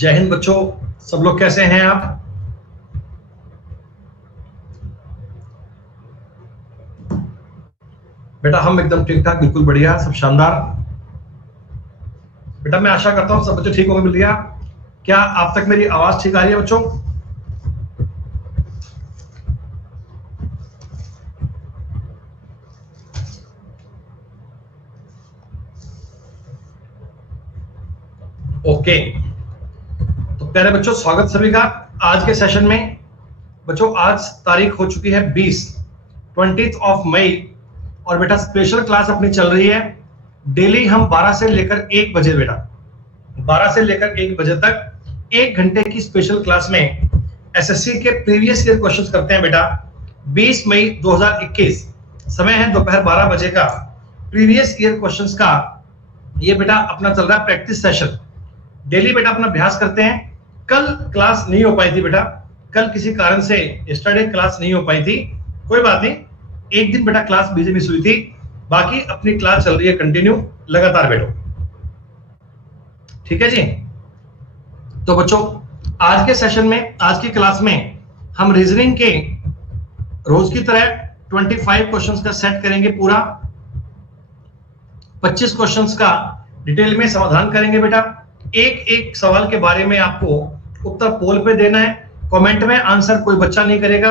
जय हिंद बच्चों, सब लोग कैसे हैं आप? बेटा हम एकदम ठीक ठाक, बिल्कुल बढ़िया, सब शानदार। बेटा मैं आशा करता हूं सब बच्चे ठीक होंगे। मिल गया क्या आप तक मेरी आवाज ठीक आ रही है बच्चों? ओके, तो प्यारे बच्चों स्वागत सभी का आज के सेशन में। बच्चों आज तारीख हो चुकी है 20 ऑफ मई और बेटा स्पेशल क्लास अपनी चल रही है डेली। हम 12 से लेकर 1 बजे बेटा 12 से लेकर 1 बजे तक 1 घंटे की स्पेशल क्लास में एसएससी के प्रीवियस ईयर क्वेश्चंस करते हैं बेटा। 20 मई 2021 समय है दोपहर 12 बजे का। प्रीवियस ईयर क्वेश्चंस का ये बेटा अपना चल रहा है प्रैक्टिस सेशन। डेली बेटा अपना अभ्यास करते हैं। कल क्लास नहीं हो पाई थी बेटा, कल किसी कारण से यस्टरडे क्लास नहीं हो पाई थी, कोई बात नहीं, एक दिन बेटा क्लास बीच मिस हुई थी, बाकी अपनी क्लास चल रही है कंटिन्यू, लगातार बैठो, ठीक है जी। तो बच्चों आज के सेशन में, आज की क्लास में हम रीजनिंग के रोज की तरह 25 क्वेश्चंस का सेट करेंगे पूरा। 25 क्वेश्चंस का डिटेल में समाधान करेंगे बेटा। एक एक सवाल के बारे में आपको उत्तर पोल पे देना है, कमेंट में आंसर कोई बच्चा नहीं करेगा।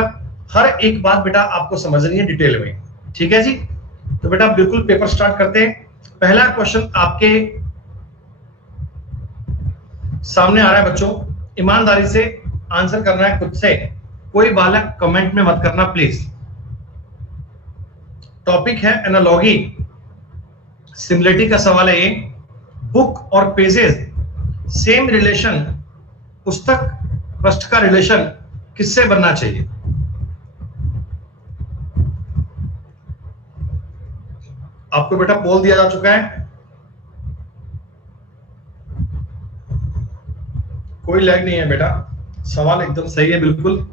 हर एक बात बेटा आपको समझनी है डिटेल में, ठीक है जी। तो बेटा बिल्कुल पेपर स्टार्ट करते हैं। पहला क्वेश्चन आपके सामने आ रहा है बच्चों, ईमानदारी से आंसर करना है खुद से, कोई बालक कमेंट में मत करना प्लीज। टॉपिक है एनालॉजी, सिमिलरिटी का सवाल है ये। बुक और पेजेस सेम रिलेशन, पुस्तक पृष्ठ का रिलेशन किससे बनना चाहिए? आपको बेटा पोल दिया जा चुका है, कोई लैग नहीं है बेटा, सवाल एकदम सही है बिल्कुल।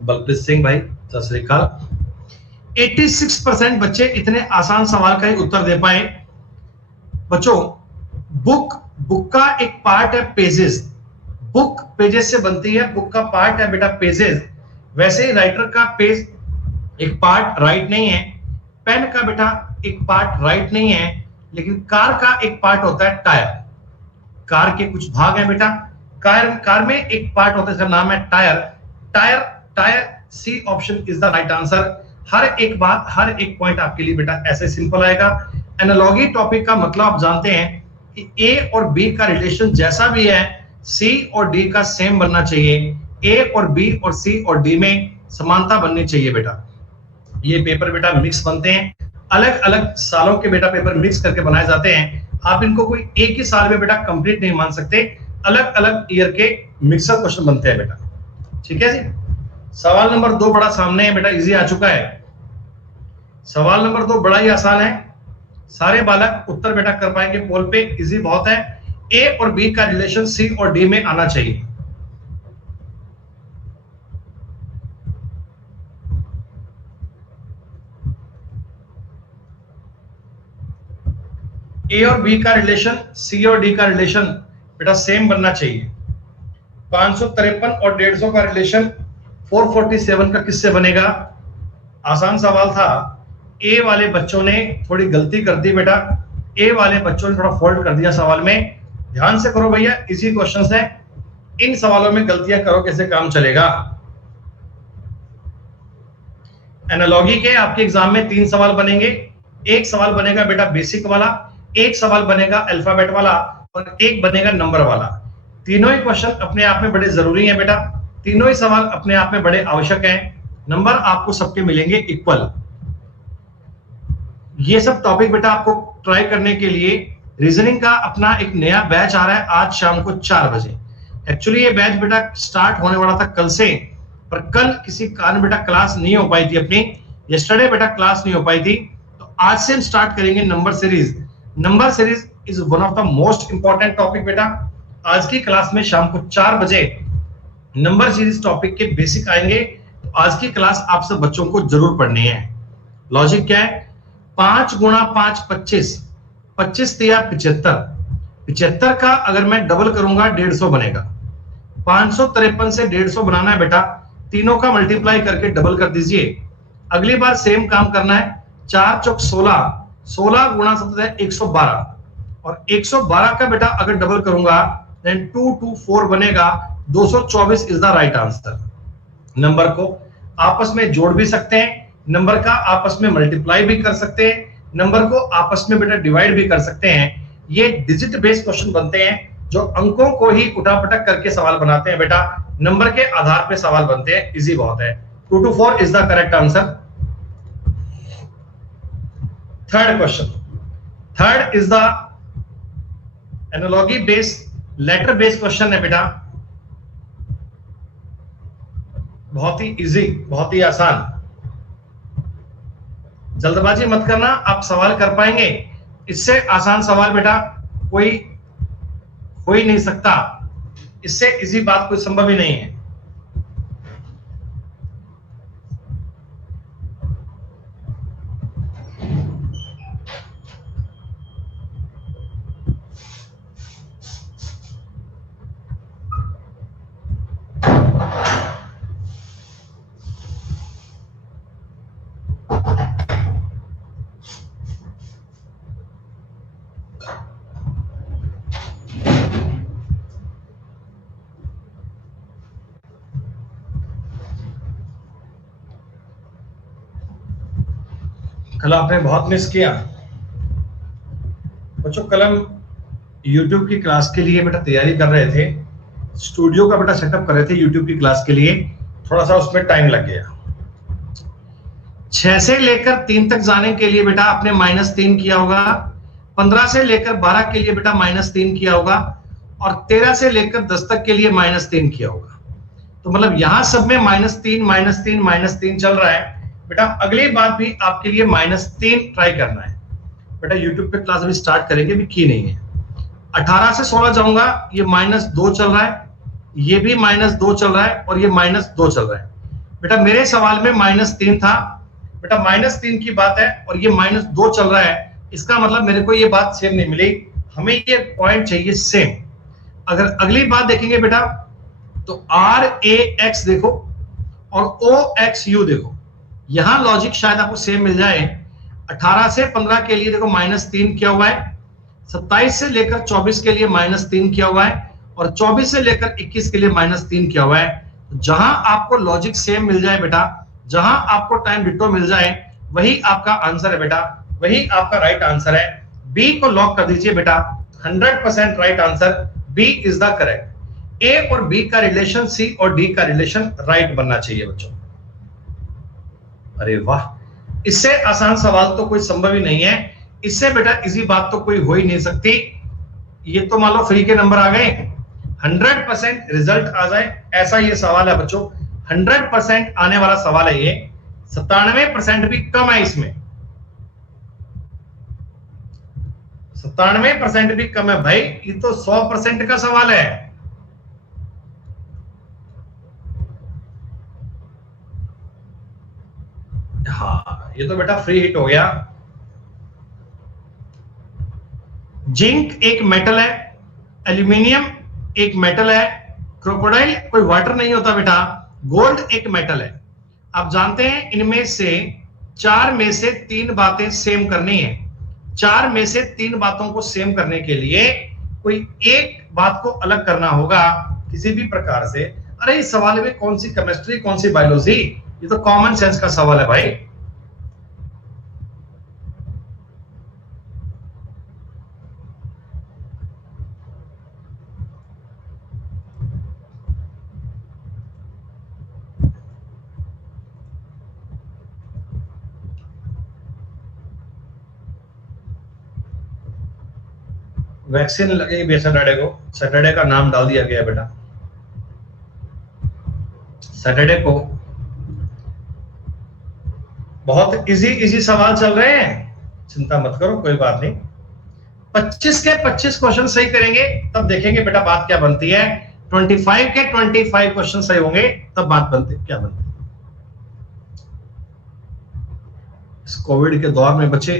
बलप्रीत सिंह भाई सत श्री अकाल। 86% बच्चे इतने आसान सवाल का ही उत्तर दे पाए। बच्चों बुक का एक पार्ट है पेजेस, बुक पेजेस से बनती है, बुक का पार्ट है बेटा पेजेस। वैसे ही राइटर का पेज एक पार्ट राइट नहीं है, पेन का बेटा एक पार्ट राइट नहीं है, लेकिन कार का एक पार्ट होता है टायर। कार के कुछ भाग हैं बेटा, कार में एक पार्ट होता है, इसका नाम है tyre. Tyre C option is the right answer. हर एक बात, हर एक पॉइंट आपके लिए बेटा ऐसे सिंपल आएगा। एनालॉजी टॉपिक का मतलब आप जानते हैं कि ए और बी का रिलेशन जैसा भी है सी और डी का सेम बनना चाहिए। ए और बी और सी और डी में समानता बननी चाहिए बेटा। ये पेपर बेटा मिक्स बनते हैं, अलग अलग सालों के बेटा पेपर मिक्स करके बनाए जाते हैं। आप इनको कोई एक ही साल में बेटा कंप्लीट नहीं मान सकते, अलग अलग ईयर के मिक्सर क्वेश्चन बनते हैं बेटा, ठीक है जी। सवाल नंबर 2 बड़ा सामने है बेटा, इजी आ चुका है। सवाल नंबर 2 बड़ा ही आसान है, सारे बालक उत्तर बेटा कर पाएंगे पोल पे, इजी बहुत है। ए और बी का रिलेशन सी और डी में आना चाहिए। ए और बी का रिलेशन, सी और डी का रिलेशन बेटा सेम बनना चाहिए। 553 और 150 का रिलेशन 447 का किससे बनेगा? आसान सवाल था, ए वाले बच्चों ने थोड़ी गलती कर दी बेटा, ए वाले बच्चों ने थोड़ा फॉल्ट कर दिया सवाल में। ध्यान से करो भैया, इसी क्वेश्चंस है, इन सवालों में गलतियां करो कैसे काम चलेगा। एनालॉजी के आपके एग्जाम में 3 सवाल बनेंगे। एक सवाल बनेगा बेटा बेसिक वाला, एक सवाल बनेगा अल्फाबेट वाला और एक बनेगा नंबर वाला। तीनों ही क्वेश्चन अपने आप में बड़े जरूरी हैं बेटा, तीनों ही सवाल अपने आप में बड़े आवश्यक हैं। नंबर आपको सबके मिलेंगे इक्वल। ये सब टॉपिक बेटा आपको ट्राई करने के लिए रीजनिंग का अपना एक नया बैच आ रहा है आज शाम को 4 बजे। एक्चुअली ये बैच बेटा स्टार्ट होने वाला था कल से, पर कल किसी कारण बेटा क्लास नहीं हो पाई थी अपनी, यस्टरडे बेटा क्लास नहीं हो पाई थी, तो आज से हम स्टार्ट करेंगे number series. Number series is one of the most important topic बेटा। आज की क्लास में शाम को 4 बजे नंबर सीरीज टॉपिक के बेसिक आएंगे। तो आज की क्लास आप सब बच्चों को जरूर पढ़नी है। लॉजिक क्या है? 5 गुणा 5 25, 25 तिया 75, 75 का अगर मैं डबल करूंगा 150 बनेगा। 553 से 150 बनाना है बेटा, तीनों का मल्टीप्लाई करके डबल कर दीजिए। अगली बार सेम काम करना है, 4 चौक 16, 16 गुणा 7 112, और 112 का बेटा अगर डबल करूंगा देन 224 बनेगा। 224 is the right answer. Number को आपस में जोड़ भी सकते हैं, नंबर का आपस में मल्टीप्लाई भी कर सकते हैं, नंबर को आपस में बेटा डिवाइड भी कर सकते हैं। ये डिजिट बेस्ड क्वेश्चन बनते हैं जो अंकों को ही उठापटक करके सवाल बनाते हैं बेटा, नंबर के आधार पे सवाल बनते हैं। इजी बहुत है। 2 to 4 is the correct answer. Third question, third is the analogy based letter based question है बेटा। बहुत ही इजी, बहुत ही आसान। जल्दबाजी मत करना, आप सवाल कर पाएंगे। इससे आसान सवाल बेटा कोई हो ही नहीं सकता। इससे इजी बात कोई संभव ही नहीं है। कल आपने बहुत मिस किया बच्चों। कल हम YouTube की क्लास के लिए बेटा तैयारी कर रहे थे, स्टूडियो का बेटा सेटअप कर रहे थे YouTube की क्लास के लिए। थोड़ा सा उसमें टाइम लग गया। 6 से लेकर 3 तक जाने के लिए बेटा आपने -3 किया होगा, 15 से लेकर 12 के लिए बेटा -3 किया होगा, और 13 से लेकर 10 तक के लिए -3 किया होगा। तो मतलब यहां सब में -3 -3 -3 चल रहा है बेटा। अगली बात भी आपके लिए -3 ट्राई करना है बेटा। YouTube पे क्लास अभी स्टार्ट करेंगे, अभी की नहीं है। 18 से 16 जाऊंगा, ये -2 चल रहा है, ये भी -2 चल रहा है, और ये -2 चल रहा है बेटा। मेरे सवाल में -3 था बेटा, -3 की बात है, और ये -2 चल रहा है। इसका मतलब मेरे को ये बात सेम नहीं मिली, हमें ये पॉइंट चाहिए सेम। अगर अगली बात देखेंगे बेटा तो RAX देखो और OXU देखो, यहां लॉजिक शायद आपको सेम मिल जाए। 18 से 15 के लिए देखो -3 किया हुआ है, 27 से लेकर 24 के लिए -3 किया हुआ है, और 24 से लेकर 21 के लिए -3 किया हुआ है। जहां आपको लॉजिक सेम मिल जाए बेटा, जहां आपको टाइम डिटो मिल जाए, वही आपका आंसर है बेटा, वही आपका राइट आंसर है। बी को लॉक कर दीजिए बेटा, 100% right answer B is the correct. A और बी का रिलेशन सी और डी का रिलेशन राइट बनना चाहिए बच्चों। अरे वाह, इससे आसान सवाल तो कोई संभव ही नहीं है। इससे बेटा इजी बात तो कोई हो ही नहीं सकती। ये तो मान लो फ्री के नंबर आ गए, 100% रिजल्ट आ जाए, ऐसा ये सवाल है बच्चों। 100% आने वाला सवाल है ये। 97% भी कम है इसमें, 97% भी कम है भाई। ये तो 100% का सवाल है। हाँ, ये तो बेटा फ्री हिट हो गया। जिंक एक मेटल है, एल्यूमिनियम एक मेटल है, क्रोकोडाइल कोई वाटर नहीं होता बेटा, गोल्ड एक मेटल है। आप जानते हैं इनमें से 4 में से 3 बातें सेम करनी है। 4 में से 3 बातों को सेम करने के लिए कोई एक बात को अलग करना होगा किसी भी प्रकार से। अरे इस सवाल में कौन सी केमिस्ट्री, कौन सी बायोलॉजी, ये तो कॉमन सेंस का सवाल है भाई। वैक्सीन लगेगी भी सैटरडे को, सैटरडे का नाम डाल दिया गया बेटा। सैटरडे को बहुत इजी इजी सवाल चल रहे हैं, चिंता मत करो, कोई बात नहीं। 25 के 25 क्वेश्चन सही करेंगे तब देखेंगे बेटा बात क्या बनती है। 25 के 25 क्वेश्चन सही होंगे तब बात बनती क्या बनती है। इस कोविड के दौर में बच्चे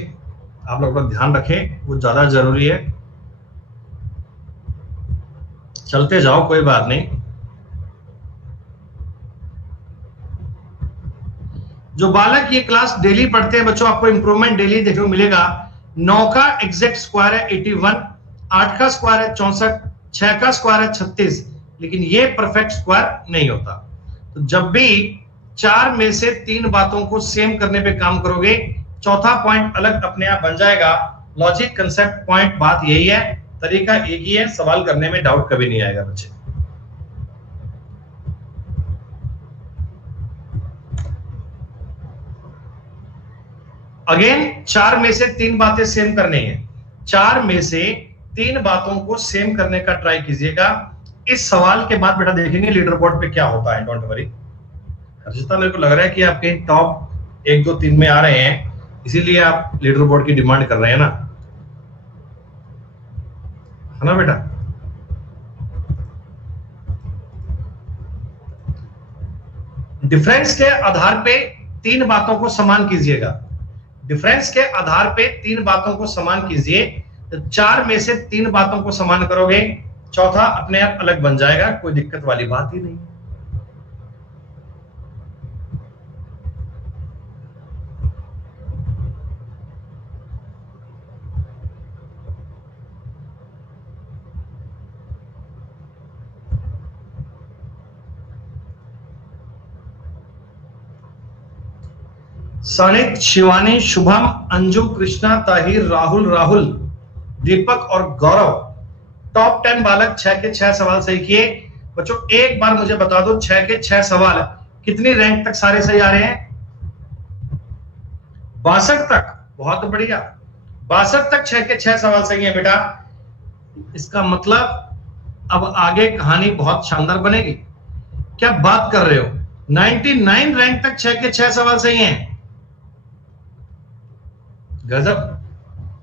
आप लोग अपना ध्यान रखें, वो ज्यादा जरूरी है। चलते जाओ, कोई बात नहीं। जो बालक ये क्लास डेली पढ़ते हैं बच्चों, आपको इंप्रूवमेंट डेली देखने को मिलेगा। 9 का एग्जैक्ट स्क्वायर है 81, 8 का स्क्वायर है 64, 6 का स्क्वायर है 36, लेकिन ये परफेक्ट स्क्वायर नहीं होता। तो जब भी 4 में से 3 बातों को सेम करने पे काम करोगे, चौथा पॉइंट अलग अपने आप बन जाएगा। लॉजिक, कंसेप्ट, पॉइंट, बात यही है, तरीका एक ही है, सवाल करने में डाउट कभी नहीं आएगा बच्चे। अगेन 4 में से 3 बातें सेम करनी है। 4 में से 3 बातों को सेम करने का ट्राई कीजिएगा। इस सवाल के बाद बेटा देखेंगे लीडर बोर्ड पे क्या होता है। डोंट वरी हर्षिता, मेरे को लग रहा है कि आपके टॉप 1 2 3 में आ रहे हैं, इसीलिए आप लीडर बोर्ड की डिमांड कर रहे हैं ना, है ना बेटा। डिफरेंस के आधार पे 3 बातों को समान कीजिएगा। डिफरेंस के आधार पे 3 बातों को समान कीजिए। तो 4 में से 3 बातों को समान करोगे, चौथा अपने आप अलग बन जाएगा, कोई दिक्कत वाली बात ही नहीं। सनित, शिवानी, शुभम, अंजू, कृष्णा, ताहिर, राहुल, दीपक और गौरव, टॉप 10 बालक 6 के 6 सवाल सही किए। बच्चों एक बार मुझे बता दो, 6 के 6 सवाल कितनी रैंक तक सारे सही आ रहे हैं? 62 तक। बहुत बढ़िया, 62 तक 6 के 6 सवाल सही है बेटा। इसका मतलब अब आगे कहानी बहुत शानदार बनेगी। क्या बात कर रहे हो, 99 रैंक तक 6 के 6 सवाल सही हैं। गजब।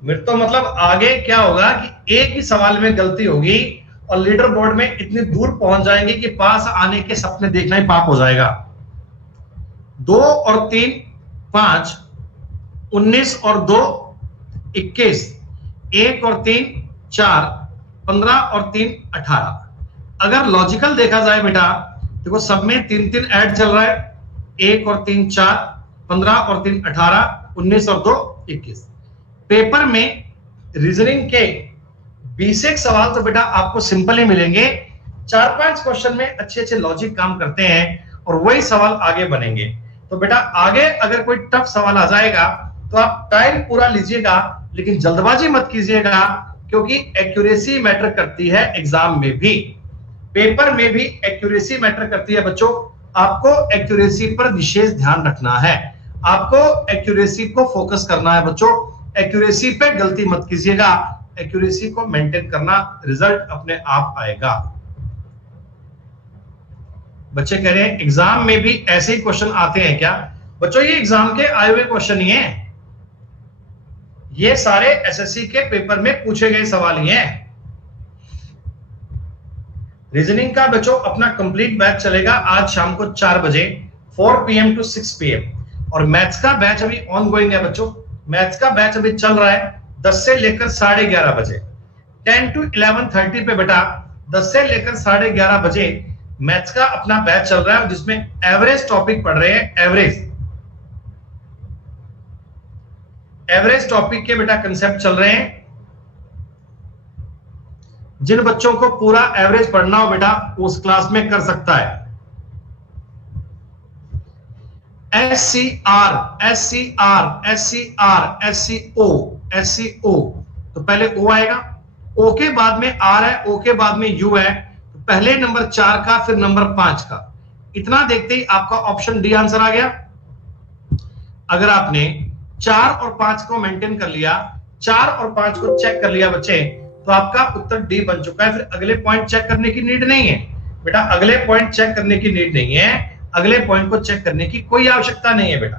मेरे तो मतलब आगे क्या होगा कि एक ही सवाल में गलती होगी और लीडर बोर्ड में इतनी दूर पहुंच जाएंगे कि पास आने के सपने देखना ही पाप हो जाएगा। 2 और 3 5, 19 और 2 21, 1 और 3 4, 15 और 3 18। अगर लॉजिकल देखा जाए बेटा, देखो सब में 3 ऐड चल रहा है। 1 और 3 4, 15 और 3 18, 19 और 2 21। पेपर में रीजनिंग के 20 सवाल तो बेटा आपको सिंपल ही मिलेंगे। 4-5 क्वेश्चन में अच्छे लॉजिक काम करते हैं और वही सवाल आगे बनेंगे। तो बेटा आगे अगर कोई टफ सवाल आ जाएगा तो आप टाइम पूरा लीजिएगा, लेकिन जल्दबाजी मत कीजिएगा, क्योंकि एक्यूरेसी मैटर करती है एग्जाम में भी, पेपर में भी एक्यूरेसी मैटर करती है बच्चों। आपको एक्यूरेसी पर विशेष ध्यान रखना है, आपको एक्यूरेसी को फोकस करना है बच्चों। एक्यूरेसी पे गलती मत कीजिएगा, एक्यूरेसी को मेंटेन करना, रिजल्ट अपने आप आएगा। बच्चे कह रहे हैं एग्जाम में भी ऐसे ही क्वेश्चन आते हैं क्या? बच्चों ये एग्जाम के आए हुए क्वेश्चन ही हैं, ये सारे एसएससी के पेपर में पूछे गए सवाल ही हैं। रीजनिंग का बच्चों अपना कंप्लीट बैच चलेगा आज शाम को 4 बजे 4 PM to 6 PM, और मैथ्स का बैच अभी ऑन गोइंग है बच्चों। मैथ्स का बैच अभी चल रहा है 10 से लेकर 11:30 बजे, 10 to 11:30 पे बेटा 10 से लेकर 11:30 बजे मैथ्स का अपना बैच चल रहा है, जिसमें एवरेज टॉपिक पढ़ रहे हैं। एवरेज टॉपिक के बेटा कंसेप्ट चल रहे हैं। जिन बच्चों को पूरा एवरेज पढ़ना हो बेटा उस क्लास में कर सकता है। SCR, SCO, तो पहले O आएगा, O के बाद में R है, O के बाद में U है, तो पहले नंबर 4 का फिर नंबर 5 का, इतना देखते ही आपका ऑप्शन डी आंसर आ गया। अगर आपने 4 और 5 को मेंटेन कर लिया, 4 और 5 को चेक कर लिया बच्चे, तो आपका उत्तर डी बन चुका है। फिर अगले पॉइंट चेक करने की नीड नहीं है बेटा, अगले पॉइंट चेक करने की नीड नहीं है, अगले पॉइंट को चेक करने की कोई आवश्यकता नहीं है बेटा।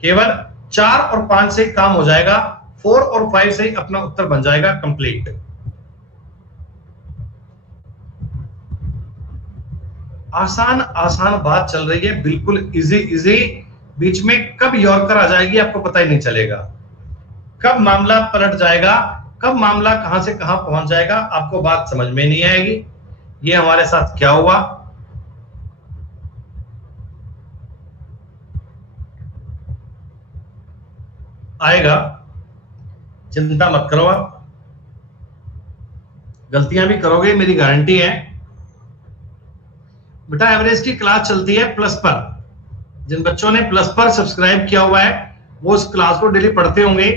केवल 4 और 5 से काम हो जाएगा, 4 और 5 से ही अपना उत्तर बन जाएगा कंप्लीट। आसान आसान बात चल रही है, बिल्कुल इजी इजी। बीच में कब यॉर्कर आ जाएगी आपको पता ही नहीं चलेगा, कब मामला पलट जाएगा, कब मामला कहां से कहां पहुंच जाएगा आपको बात समझ में नहीं आएगी। ये हमारे साथ क्या हुआ, आएगा, चिंता मत करो आप, गलतियां भी करोगे मेरी गारंटी है। बेटा एवरेज की क्लास चलती है प्लस पर, जिन बच्चों ने प्लस पर सब्सक्राइब किया हुआ है वो उस क्लास को डेली पढ़ते होंगे,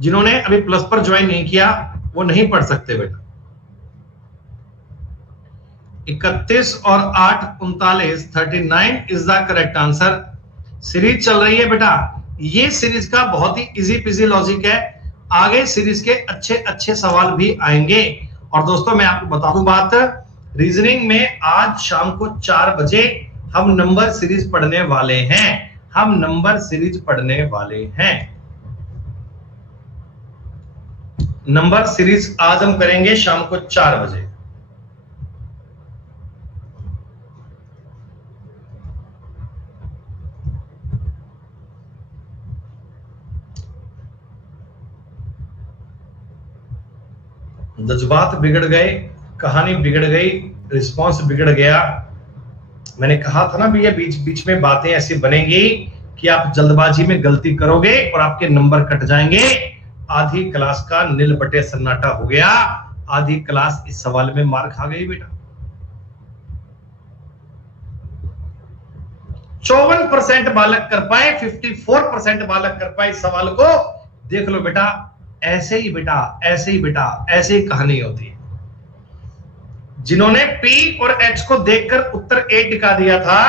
जिन्होंने अभी प्लस पर ज्वाइन नहीं किया वो नहीं पढ़ सकते बेटा। 31 और 8 39 39 is the correct answer. Series चल रही है बेटा, ये सीरीज का बहुत ही इजी पीजी लॉजिक है, आगे सीरीज के अच्छे अच्छे सवाल भी आएंगे। और दोस्तों मैं आपको बता दूं बात, रीजनिंग में आज शाम को 4 बजे हम नंबर सीरीज पढ़ने वाले हैं, हम नंबर सीरीज पढ़ने वाले हैं। नंबर सीरीज आज हम करेंगे शाम को 4 बजे। जज्बात बिगड़ गए, कहानी बिगड़ गई, रिस्पॉन्स बिगड़ गया। मैंने कहा था ना भैया बीच बीच में बातें ऐसी बनेंगी कि आप जल्दबाजी में गलती करोगे और आपके नंबर कट जाएंगे। आधी क्लास का नील बटे सन्नाटा हो गया, आधी क्लास इस सवाल में मार खा गई बेटा। 54% बालक कर पाए, 54% बालक कर पाए इस सवाल को। देख लो बेटा, ऐसे ही बेटा, ऐसे ही बेटा, ऐसे ही कहानी होती है। जिन्होंने P और H को देखकर उत्तर A टिका दिया था,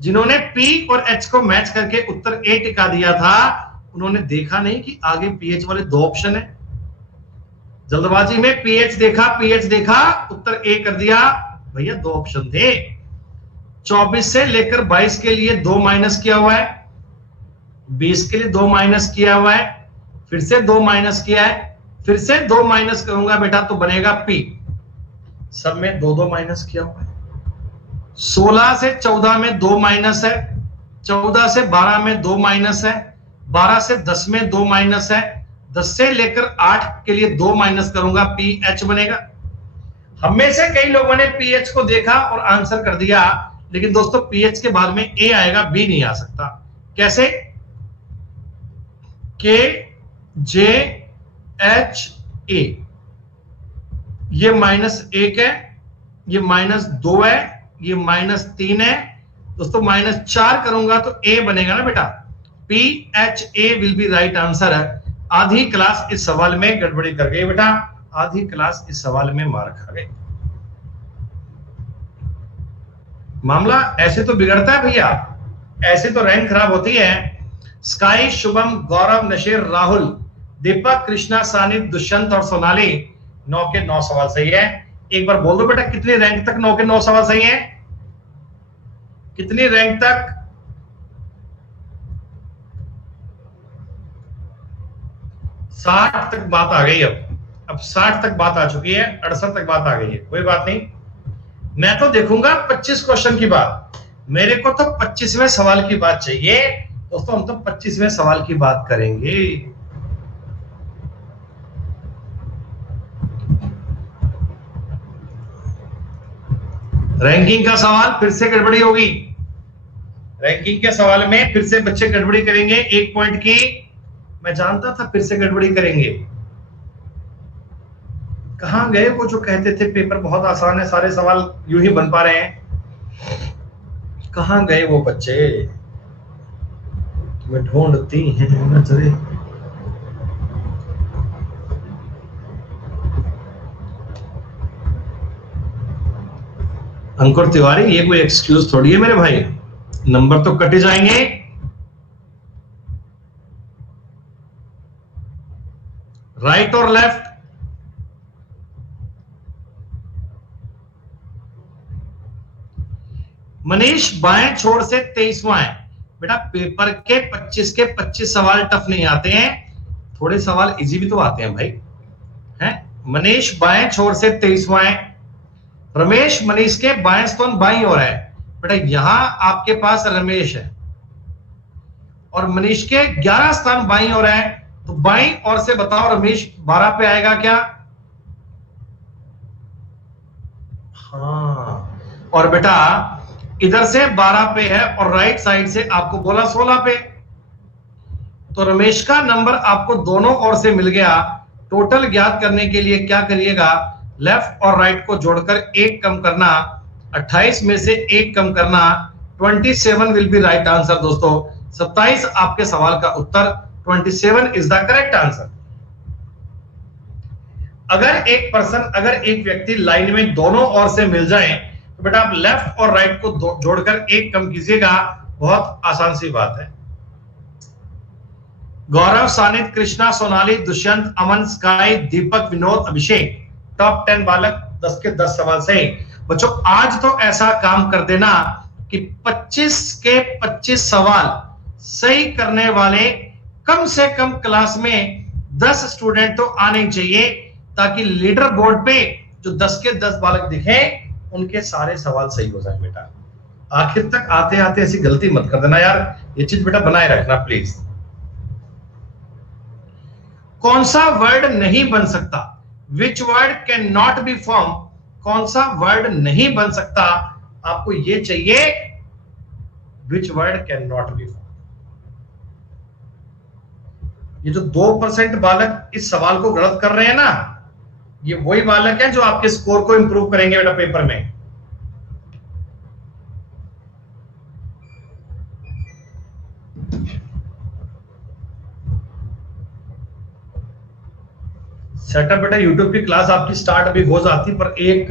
जिन्होंने P और H को मैच करके उत्तर A टिका दिया था, उन्होंने देखा नहीं कि आगे PH वाले 2 ऑप्शन है। जल्दबाजी में PH देखा, उत्तर A कर दिया। भैया 2 ऑप्शन थे, 24 से लेकर 22 के लिए 2 माइनस किया हुआ है, 20 के लिए 2 माइनस किया हुआ है, फिर से 2 माइनस किया है, फिर से 2 माइनस करूंगा बेटा तो बनेगा P। सब में 2 माइनस किया हुआ है। 16 से 14 में 2 माइनस है, 14 से 12 में 2 माइनस है, 12 से 10 में 2 माइनस है, 10 से लेकर 8 के लिए 2 माइनस करूंगा, PH बनेगा। हम में से कई लोगों ने PH को देखा और आंसर कर दिया, लेकिन दोस्तों PH के बाद में A आएगा, B नहीं आ सकता। कैसे? K J H A, ये -1 है, ये -2 है, ये -3 है। दोस्तों -4 करूंगा तो A बनेगा ना बेटा, PHA will be right answer है। आधी क्लास इस सवाल में गड़बड़ी कर गई बेटा, आधी क्लास इस सवाल में मार खा गई। मामला ऐसे तो बिगड़ता है भैया, ऐसे तो रैंक खराब होती है। स्काई, शुभम, गौरव, नशीर, राहुल, दीपक, कृष्णा, सानिध, दुष्यंत और सोनाली 9 के 9 सवाल सही है। एक बार बोल दो बेटा कितनी रैंक तक 9 के 9 सवाल सही है, कितनी रैंक तक? साठ तक बात आ गई। अब 60 तक बात आ चुकी है, 68 तक बात आ गई है, कोई बात नहीं। मैं तो देखूंगा 25 क्वेश्चन की बात, मेरे को तो 25वें सवाल की बात चाहिए। दोस्तों हम तो 25वें सवाल की बात करेंगे। रैंकिंग का सवाल फिर से गड़बड़ी होगी, रैंकिंग के सवाल में फिर से बच्चे गड़बड़ी करेंगे 1 पॉइंट की। मैं जानता था फिर से गड़बड़ी करेंगे। कहां गए वो जो कहते थे पेपर बहुत आसान है, सारे सवाल यूं ही बन पा रहे हैं? कहां गए वो बच्चे? तुम्हें ढूंढती हैं नजरें। अंकुर तिवारी, ये कोई एक्सक्यूज थोड़ी है मेरे भाई, नंबर तो कटे जाएंगे। राइट और लेफ्ट? मनीष, बाएं छोर से 23वां है बेटा। पेपर के 25 के 25 सवाल टफ नहीं आते हैं, थोड़े सवाल इजी भी तो आते हैं भाई, हैं? मनीष बाएं छोर से 23वां है, रमेश मनीष के बाएं स्तंभ बाईं ओर है। बेटा यहां आपके पास रमेश है और मनीष के 11 स्थान बाईं ओर है, तो बाईं ओर से बताओ रमेश 12 पे आएगा क्या? हाँ, और बेटा इधर से 12 पे है और राइट साइड से आपको बोला 16 पे, तो रमेश का नंबर आपको दोनों ओर से मिल गया। टोटल ज्ञात करने के लिए क्या करिएगा, लेफ्ट और राइट को जोड़कर एक कम करना, 28 में से एक कम करना, 27 विल बी राइट आंसर। दोस्तों 27 आपके सवाल का उत्तर, 27 इज द करेक्ट आंसर। अगर एक व्यक्ति लाइन में दोनों ओर से मिल जाए तो बेटा आप लेफ्ट और राइट को जोड़कर एक कम कीजिएगा, बहुत आसान सी बात है। गौरव, सानित, कृष्णा, सोनाली, दुष्यंत, अमन, स्काई, दीपक, विनोद, अभिषेक, टॉप 10 बालक, 10 के 10 सवाल सही। बच्चों आज तो ऐसा काम कर देना कि 25 के 25 सवाल सही करने वाले कम से कम क्लास में 10 स्टूडेंट तो आने चाहिए, ताकि लीडर बोर्ड पे जो 10 के 10 बालक दिखे उनके सारे सवाल सही हो जाए। बेटा आखिर तक आते आते ऐसी गलती मत कर देना यार, ये चीज बेटा बनाए रखना प्लीज। कौन सा वर्ड नहीं बन सकता? Which word can not be form? कौन सा वर्ड नहीं बन सकता? आपको ये चाहिए, which word can not be form. ये जो 2% बालक इस सवाल को गलत कर रहे हैं ना, ये वही बालक हैं जो आपके स्कोर को इंप्रूव करेंगे बेटा पेपर में। सेटअप बेटा यूट्यूब की क्लास आपकी स्टार्ट अभी हो जाती, पर एक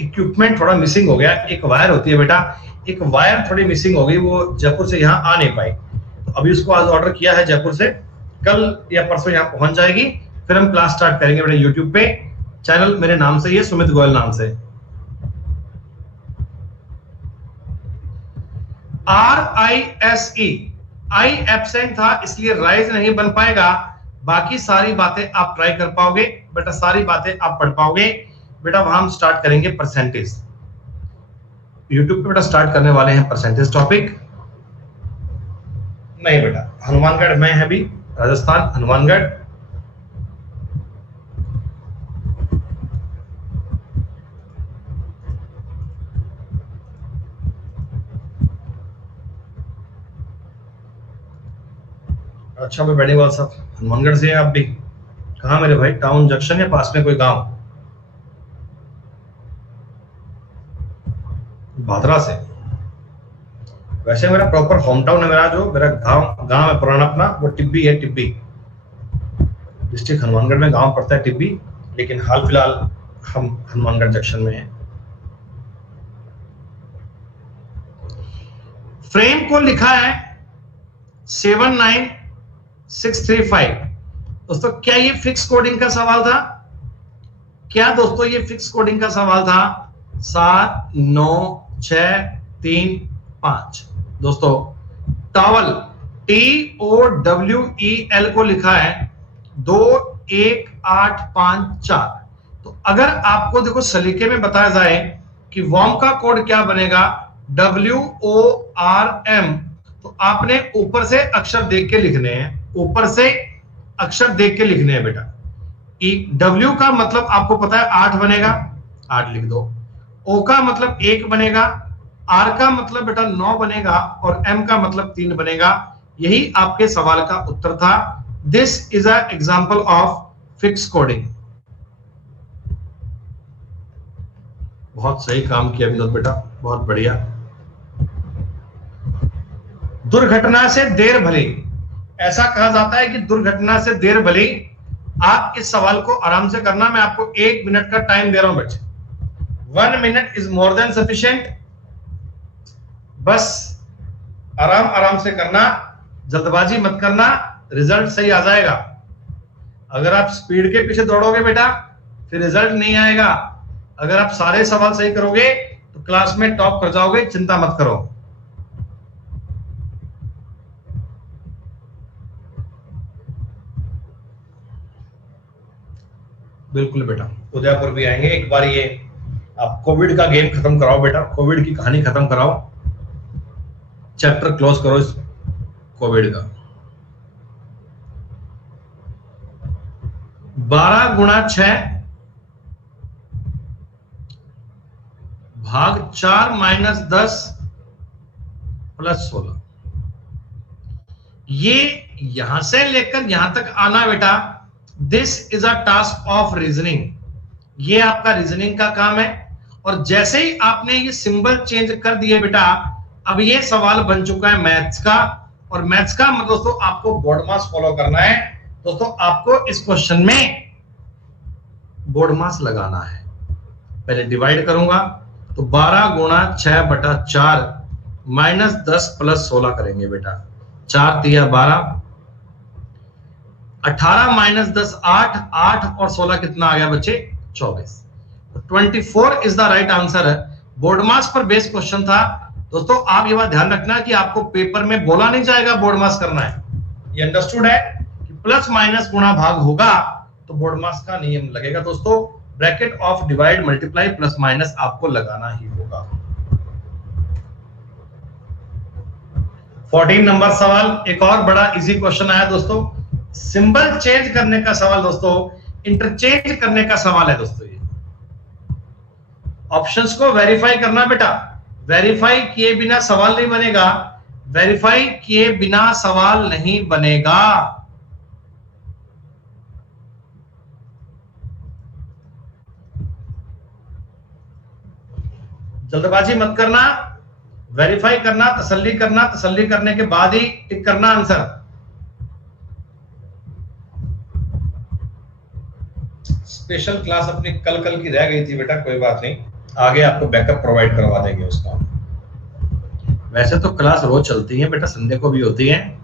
इक्विपमेंट थोड़ा मिसिंग हो गया। एक वायर होती है बेटा, एक वायर थोड़ी मिसिंग हो गई, वो जयपुर से यहाँ आ नहीं पाई, तो अभी उसको आज ऑर्डर किया है जयपुर से, कल या परसों यहाँ पहुंच जाएगी, फिर हम क्लास स्टार्ट करेंगे बेटा यूट्यूब पे। चैनल मेरे नाम से ही है, सुमित गोयल नाम से। RISE, आई एब्सेंट था इसलिए राइज नहीं बन पाएगा, बाकी सारी बातें आप ट्राई कर पाओगे बेटा, सारी बातें आप पढ़ पाओगे बेटा। वहां हम स्टार्ट करेंगे परसेंटेज, यूट्यूब पे बेटा स्टार्ट करने वाले हैं परसेंटेज टॉपिक। नहीं बेटा हनुमानगढ़ में है अभी, राजस्थान हनुमानगढ़। अच्छा मैं बैठे साहब हनुमानगढ़ से हैं आप भी? कहाँ मेरे भाई, टाउन जंक्शन या पास में कोई गांव? भादरा से। वैसे मेरा प्रॉपर होम टाउन है, मेरा गांव है पुराना अपना, वो टिब्बी है। टिब्बी डिस्ट्रिक्ट हनुमानगढ़ में गांव पड़ता है टिब्बी, लेकिन हाल फिलहाल हम हनुमानगढ़ जंक्शन में हैं। फ्रेम को लिखा है 79635। दोस्तों क्या ये फिक्स कोडिंग का सवाल था? क्या दोस्तों ये फिक्स कोडिंग का सवाल था? 79635। दोस्तों टॉवल TOWEL को लिखा है 21854। तो अगर आपको देखो सलीके में बताया जाए कि वॉर्म का कोड क्या बनेगा, WORM, तो आपने ऊपर से अक्षर देख के लिखने हैं, ऊपर से अक्षर देख के लिखने हैं बेटा। W का मतलब आपको पता है 8 बनेगा, 8 लिख दो। O का मतलब 1 बनेगा, R का मतलब बेटा 9 बनेगा और M का मतलब 3 बनेगा। यही आपके सवाल का उत्तर था। This is a example of fix coding. बहुत सही काम किया विनोद बेटा, बहुत बढ़िया। दुर्घटना से देर भली, ऐसा कहा जाता है कि दुर्घटना से देर भली। आप इस सवाल को आराम से करना, मैं आपको 1 मिनट का टाइम दे रहा हूं बच्चे। 1 minute is more than sufficient. बस आराम आराम से करना, जल्दबाजी मत करना, रिजल्ट सही आ जाएगा। अगर आप स्पीड के पीछे दौड़ोगे बेटा फिर रिजल्ट नहीं आएगा। अगर आप सारे सवाल सही करोगे तो क्लास में टॉप कर जाओगे, चिंता मत करो। बिल्कुल बेटा, उदयपुर भी आएंगे। एक बार ये आप कोविड का गेम खत्म कराओ बेटा, कोविड की कहानी खत्म कराओ, चैप्टर क्लोज करो इस कोविड का। 12 गुणा 6 भाग 4 माइनस 10 प्लस 16, ये यहां से लेकर यहां तक आना बेटा, this is a task of reasoning, ये आपका रीजनिंग का काम है। और जैसे ही आपने ये सिंबल चेंज कर दिए बेटा, अब ये सवाल बन चुका है मैथ्स का, और मैथ्स का मतलब दोस्तों आपको बोर्ड मास फॉलो करना है। दोस्तों आपको इस क्वेश्चन में बोर्ड मास लगाना है। पहले डिवाइड करूंगा तो 12 गुणा 6 बटा 4 माइनस 10 प्लस 16 करेंगे बेटा, 4 तिया 12, 18 माइनस 10 8, 8 और 16 कितना आ गया बच्चे 24। 24 is the right answer. Board मास पर बेस्ड क्वेश्चन था दोस्तों। आप ये बात ध्यान रखना कि आपको पेपर में बोला नहीं जाएगा बोर्ड मास करना है, ये अंडरस्टूड है कि प्लस माइनस गुणा भाग होगा तो बोर्ड मास का नियम लगेगा दोस्तों। Bracket of divide multiply plus minus आपको लगाना ही होगा। 14 नंबर सवाल, एक और बड़ा इजी क्वेश्चन आया दोस्तों, सिंबल चेंज करने का सवाल दोस्तों, इंटरचेंज करने का सवाल है दोस्तों। ये ऑप्शंस को वेरीफाई करना बेटा, वेरीफाई किए बिना सवाल नहीं बनेगा, वेरीफाई किए बिना सवाल नहीं बनेगा। जल्दबाजी मत करना, वेरीफाई करना, तसल्ली करना, तसल्ली करने के बाद ही टिक करना आंसर। स्पेशल क्लास अपनी कल की रह गई थी बेटा, कोई बात नहीं, आगे आपको बैकअप प्रोवाइड करवा देंगे उसका। वैसे तो क्लास रोज चलती है बेटा, संडे को भी होती है।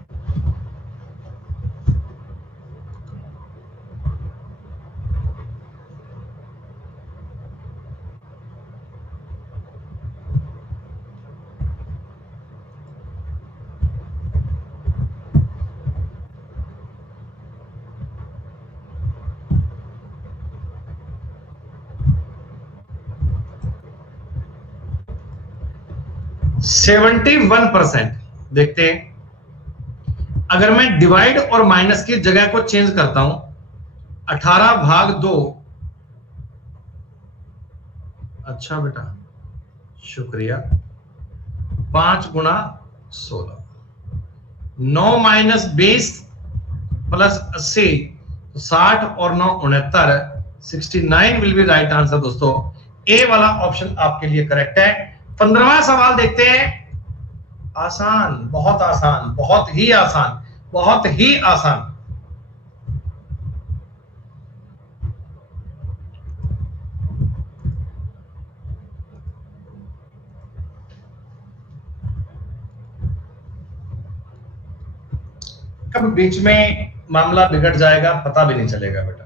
%71 देखते हैं। अगर मैं डिवाइड और माइनस की जगह को चेंज करता हूं, 18 भाग 2, अच्छा बेटा शुक्रिया, 5 गुणा 16, 9 माइनस 20 प्लस 80, 60 और 9 69, 69 विल बी राइट आंसर दोस्तों। ए वाला ऑप्शन आपके लिए करेक्ट है। 15वां सवाल देखते हैं, आसान, बहुत आसान, बहुत ही आसान, बहुत ही आसान। कब बीच में मामला बिगड़ जाएगा पता भी नहीं चलेगा बेटा।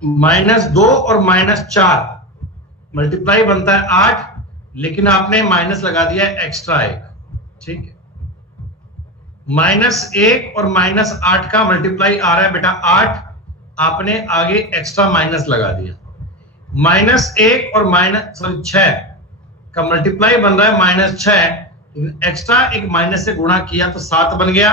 -2 और -4 मल्टीप्लाई बनता है 8, लेकिन आपने माइनस लगा दिया है एक्स्ट्रा 1, ठीक है। -1 और -8 का मल्टीप्लाई आ रहा है बेटा 8, आपने आगे एक्स्ट्रा माइनस लगा दिया। -1 और -6 का मल्टीप्लाई बन रहा है -6, एक्स्ट्रा एक माइनस से गुणा किया तो 7 बन गया।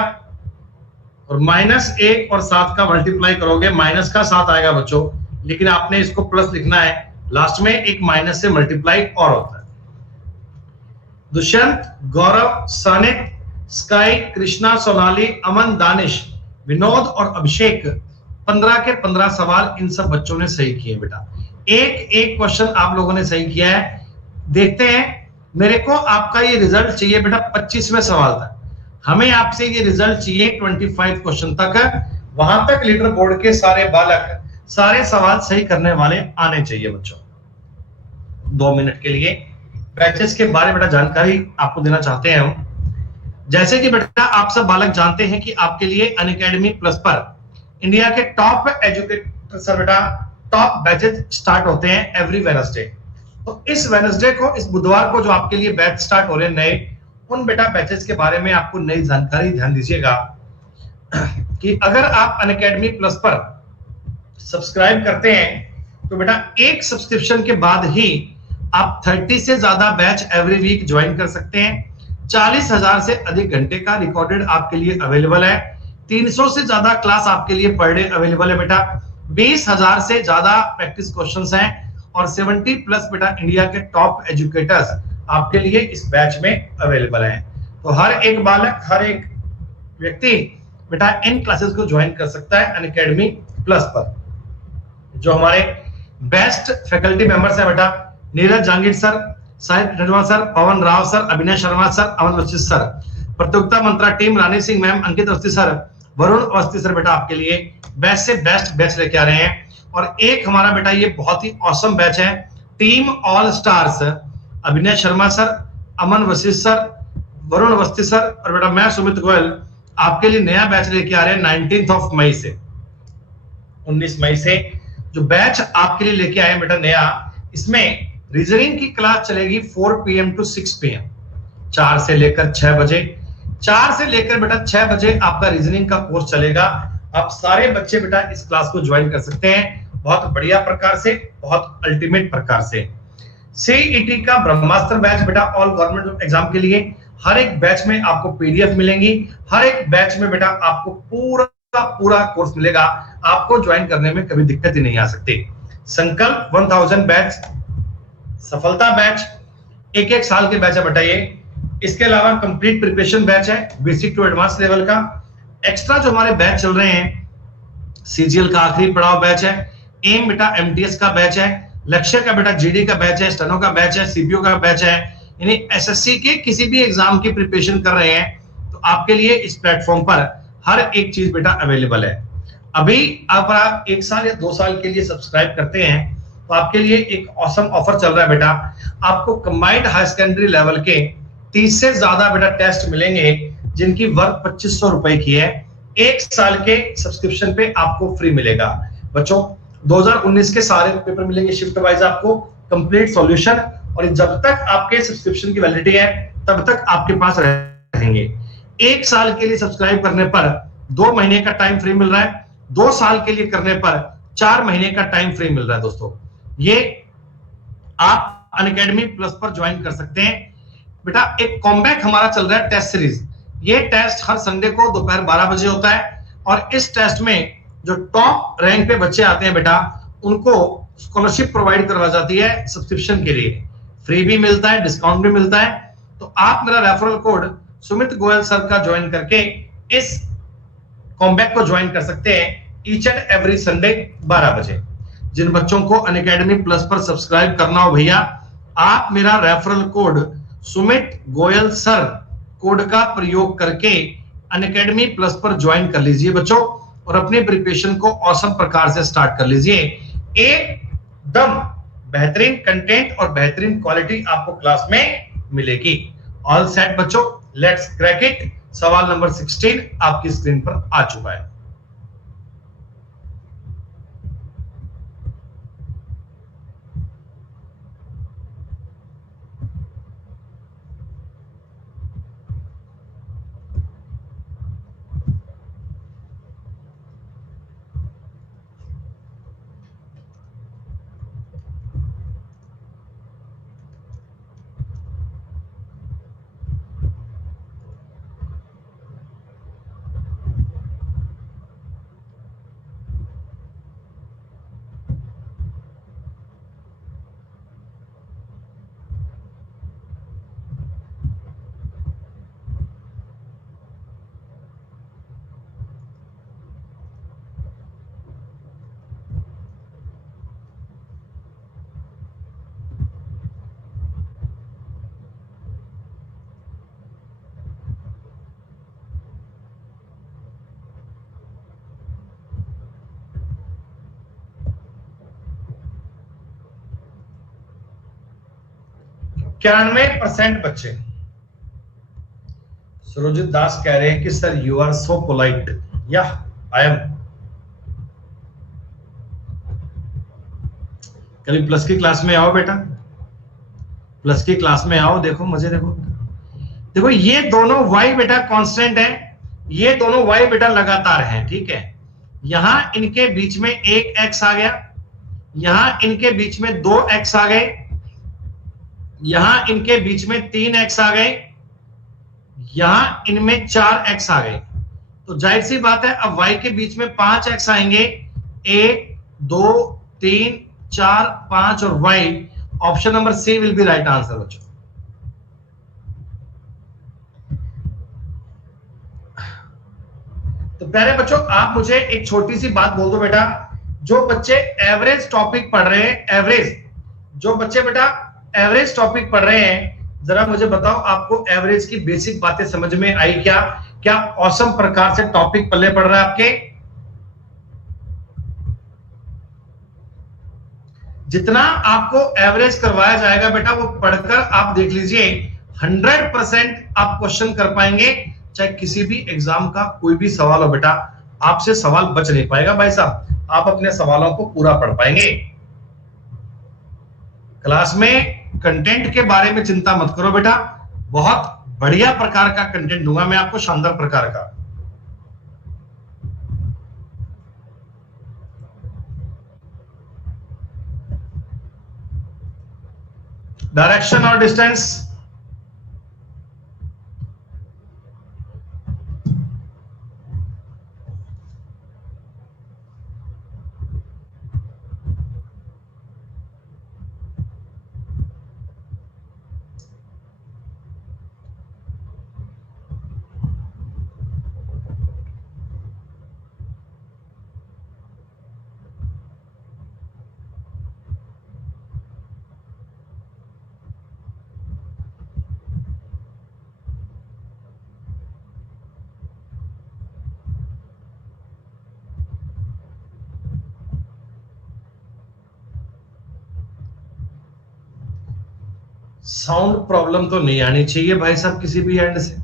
और -1 और 7 का मल्टीप्लाई करोगे माइनस का 7 आएगा बच्चों, लेकिन आपने इसको प्लस लिखना है, लास्ट में एक माइनस से मल्टीप्लाई और होता है। दुष्यंत, गौरव, सानित, स्काई, कृष्णा, सोनाली, अमन, दानिश, विनोद और अभिषेक, 15 के 15 सवाल इन सब बच्चों ने सही किए बेटा। एक एक क्वेश्चन आप लोगों ने सही किया है। देखते हैं, मेरे को आपका ये रिजल्ट चाहिए बेटा 25वें सवाल तक, हमें आपसे ये रिजल्ट चाहिए 25 क्वेश्चन तक। वहां तक लीडर बोर्ड के सारे बालक सारे सवाल सही करने वाले आने चाहिए बच्चों। 2 मिनट के लिए बैचेस के बारे में बेटा जानकारी आपको देना चाहते हैं हम। जैसे कि बेटा आप सब बालक जानते हैं कि आपके लिए अनअकैडमी प्लस पर इंडिया के टॉप एजुकेटर बेटा टॉप बैचेस स्टार्ट होते हैं एवरी वेडनेसडे। तो इस वेडनेसडे को, इस बुधवार को जो आपके लिए बैच स्टार्ट हो रहे हैं नए, उन बेटा बैचेस के बारे में आपको नई जानकारी ध्यान दीजिएगा कि अगर आप अनअकैडमी प्लस पर सब्सक्राइब करते हैं तो बेटा एक सब्सक्रिप्शन के बाद ही आप 30 से ज्यादा बैच एवरी वीक ज्वाइन कर सकते हैं। 40,000 से अधिक घंटे का रिकॉर्डेड आपके लिए अवेलेबल है। 300 से ज्यादा क्लास आपके लिए पर डे अवेलेबल है बेटा। 20,000 से ज्यादा प्रैक्टिस क्वेश्चंस हैं और 70 प्लस बेटा इंडिया के टॉप एजुकेटर्स आपके लिए इस बैच में अवेलेबल हैं। तो हर एक बालक, हर एक व्यक्ति बेटा इन क्लासेस को ज्वाइन कर सकता है अनअकैडमी प्लस पर। जो हमारे बेस्ट फैकल्टी मेंबर्स हैं बेटा, नीरज जहांगीर सर, साहिब रजवा सर, पवन राव सर, अभिनय शर्मा सर, अमन वशिष्ठ सर, प्रतियोगिता मंत्रा टीम, रानी सिंह मैम, अंकित अवस्थी सर, वरुण अवस्थी सर बेटा आपके लिए बेस्ट से बेस्ट बैच लेके आ रहे हैं। और एक हमारा बेटा ये बहुत ही ऑसम बैच है, टीम ऑल स्टार्स, अभिनय शर्मा सर, अमन वशिष्ठ सर, वरुण अवस्थी सर और बेटा मैं सुमित गोयल आपके लिए नया बैच लेके आ रहे हैं 19 मई से 19 मई से जो बैच आपके लिए लेके आए बेटा नया, इसमें रीजनिंग की क्लास चलेगी 4 PM टू 6 PM, 4 से लेकर 6 बजे। 4 से लेकर बेटा 6 बजे आपका रीजनिंग का कोर्स चलेगा। आप सारे बच्चे बेटा इस क्लास को ज्वाइन कर सकते हैं, बहुत बढ़िया प्रकार से, बहुत अल्टीमेट प्रकार से। सीईटी का ब्रह्मास्त्र बैच बेटा ऑल गवर्नमेंट एग्जाम के लिए, हर एक बैच में आपको पीडीएफ मिलेंगी, हर एक बैच में बेटा आपको पूरा कोर्स मिलेगा, आपको ज्वाइन करने में कभी दिक्कत ही नहीं आ सकती। संकल्प 1000 बैच, सफलता बैच, एक साल के बैच है बेटा ये। इसके अलावा कंप्लीट प्रिपरेशन बैच है, बेसिक टू एडवांस लेवल का। एक्स्ट्रा जो हमारे बैच चल रहे हैं, सीजीएल का आखिरी पड़ाव बैच है, एम बेटा एमटीएस का बैच है, लक्ष्य का बेटा जीडी का बैच है, स्टेनो का बैच है, सीपीओ का बैच है। यानी एसएससी के किसी भी एग्जाम की प्रिपरेशन कर रहे हैं तो आपके लिए इस प्लेटफॉर्म पर हर एक चीज बेटा अवेलेबल है। अभी आप 1 साल या 2 साल के लिए सब्सक्राइब करते हैं तो आपके लिए एक ऑसम ऑफर चल रहा है बेटा। आपको कंबाइंड हाई सेकेंडरी लेवल के 30 से ज्यादा बेटा टेस्ट मिलेंगे जिनकी वर्थ 2500 रुपए की है। 1 साल के सब्सक्रिप्शन पे आपको फ्री मिलेगा बच्चों। 2019 के सारे पेपर मिलेंगे शिफ्ट वाइज आपको, कंप्लीट सॉल्यूशन, और जब तक आपके सब्सक्रिप्शन की वैलिडिटी है तब तक आपके पास रहेंगे। 1 साल के लिए सब्सक्राइब करने पर 2 महीने का टाइम फ्री मिल रहा है, 2 साल के लिए करने पर 4 महीने का टाइम फ्री मिल रहा है दोस्तों। ये आप अनअकैडमी प्लस पर ज्वाइन कर सकते हैं बेटा। एक कॉम्बैक हमारा चल रहा है टेस्ट सीरीज। ये टेस्ट हर संडे को दोपहर 12 बजे होता है और इस टेस्ट में जो टॉप रैंक पे बच्चे आते हैं बेटा उनको स्कॉलरशिप प्रोवाइड करवा जाती है सब्सक्रिप्शन के लिए, फ्री भी मिलता है, डिस्काउंट भी मिलता है। तो आप मेरा referral code Sumit Goyal sir का ज्वाइन करके इस कॉम्बैक को ज्वाइन कर सकते हैं ईच एंड एवरी संडे 12 बजे। जिन बच्चों को अनअकैडमी प्लस पर सब्सक्राइब करना हो भैया, आप मेरा referral code Sumit Goyal sir code का प्रयोग करके अनअकैडमी प्लस पर ज्वाइन कर लीजिए बच्चों और अपनी प्रिपरेशन को औसम प्रकार से स्टार्ट कर लीजिए। एकदम बेहतरीन कंटेंट और बेहतरीन क्वालिटी आपको क्लास में मिलेगी। ऑल सेट बच्चों, लेट्स क्रैक इट। सवाल नंबर 16 आपकी स्क्रीन पर आ चुका है। %91 बच्चे। सुरजित दास कह रहे हैं कि sir you are so polite. Yeah I am. कभी प्लस की क्लास में आओ बेटा, प्लस की क्लास में आओ, देखो मजे देखो। देखो ये दोनों y बेटा कांस्टेंट है, ये दोनों y बेटा लगातार हैं, ठीक है। यहां इनके बीच में एक x आ गया, यहां इनके बीच में 2x आ गए, यहां इनके बीच में 3x आ गए, यहां इनमें 4x आ गए। तो जाहिर सी बात है अब y के बीच में 5x आएंगे, 1 2 3 4 5 और y, option number C will be right answer बच्चों। तो प्यारे बच्चों आप मुझे एक छोटी सी बात बोल दो बेटा, जो बच्चे एवरेज टॉपिक पढ़ रहे हैं, एवरेज जो बच्चे बेटा एवरेज टॉपिक पढ़ रहे हैं, जरा मुझे बताओ आपको एवरेज की बेसिक बातें समझ में आई क्या? क्या औसम प्रकार से टॉपिक पल्ले पढ़ रहा है आपके? जितना आपको एवरेज करवाया जाएगा बेटा वो पढ़कर आप देख लीजिए 100% आप क्वेश्चन कर पाएंगे, चाहे किसी भी एग्जाम का कोई भी सवाल हो बेटा, आपसे सवाल बच नहीं पाएगा भाई साहब, आप अपने सवालों को पूरा पढ़ पाएंगे। क्लास में कंटेंट के बारे में चिंता मत करो बेटा, बहुत बढ़िया प्रकार का कंटेंट दूंगा मैं आपको, शानदार प्रकार का। डायरेक्शन और डिस्टेंस, साउंड प्रॉब्लम तो नहीं आनी चाहिए भाई साहब किसी भी एंड से।